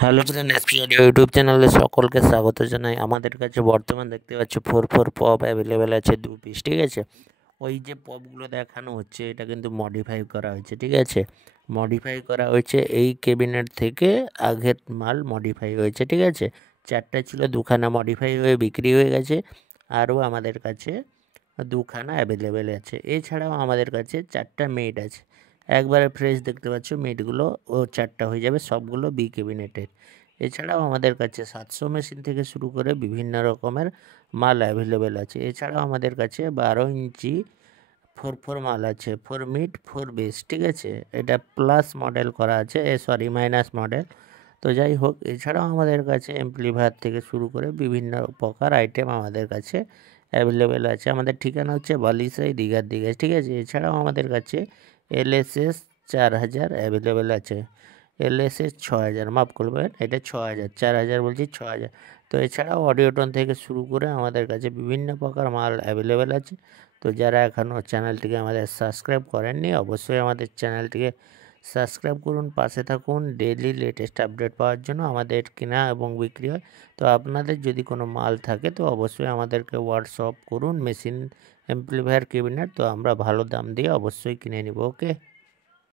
Hello friend, SP audio YouTube চ্যানেলে সকলকে স্বাগত জানাই। আমাদের কাছে বর্তমান দেখতে পাচ্ছি 4 পপ অ্যাভেলেবেল আছে 2 পিস, ঠিক আছে। ওই যে পপগুলো দেখানো হচ্ছে এটা কিন্তু মডিফাই করা হয়েছে, ঠিক আছে। মডিফাই করা হয়েছে এই ক্যাবিনেট থেকে, আগের মাল মডিফাই হয়েছে, ঠিক আছে। 4টা ছিল, 2খানা মডিফাই হয়ে বিক্রি হয়ে গেছে। আরও আমাদের কাছে 2খানা অ্যাভেলেবেল আছে। এছাড়াও আমাদের কাছে 4টা মেড আছে, একবারে ফ্রেশ দেখতে পাচ্ছ। মেডগুলো 4টা হয়ে যাবে, সবগুলো বি ক্যাবিনেটের। এছাড়াও আমাদের কাছে 700 মেশিন থেকে শুরু করে বিভিন্ন রকমের মাল অ্যাভেলেবেল আছে। এছাড়াও আমাদের কাছে 12 ইঞ্চি 4 মাল আছে, 4 মিড 4 বেস, ঠিক আছে। এটা প্লাস মডেল করা আছে, সরি মাইনাস মডেল। তো যাই হোক, এছাড়াও আমাদের কাছে এমপ্লিফায়ার থেকে শুরু করে বিভিন্ন প্রকার আইটেম আমাদের কাছে অ্যাভেলেবেল আছে। আমাদের ঠিকানা হচ্ছে বালিসাই, দীঘার দিকে, ঠিক আছে। এছাড়াও আমাদের কাছে LSS 4000 অ্যাভেলেবেল আছে। LSS 6000, মাফ করবেন, এটা 6000, 4000 বলছি, 6000। তো এছাড়াও অডিওটন থেকে শুরু করে আমাদের কাছে বিভিন্ন প্রকার মাল অ্যাভেলেবেল আছে। তো যারা এখনও চ্যানেলটিকে আমাদের সাবস্ক্রাইব করেননি, অবশ্যই আমাদের চ্যানেলটিকে সাবস্ক্রাইব করুন, পাশে থাকুন। ডেইলি লেটেস্ট আপডেট পাওয়ার জন্য আমাদের কেনা এবং বিক্রি হয়। তো আপনাদের যদি কোনো মাল থাকে তো অবশ্যই আমাদেরকে হোয়াটসঅ্যাপ করুন। মেশিন, এমপ্লিফায়ার, ক্যাবিনেট তো আমরা ভালো দাম দিয়ে অবশ্যই কিনে নিব। ওকে।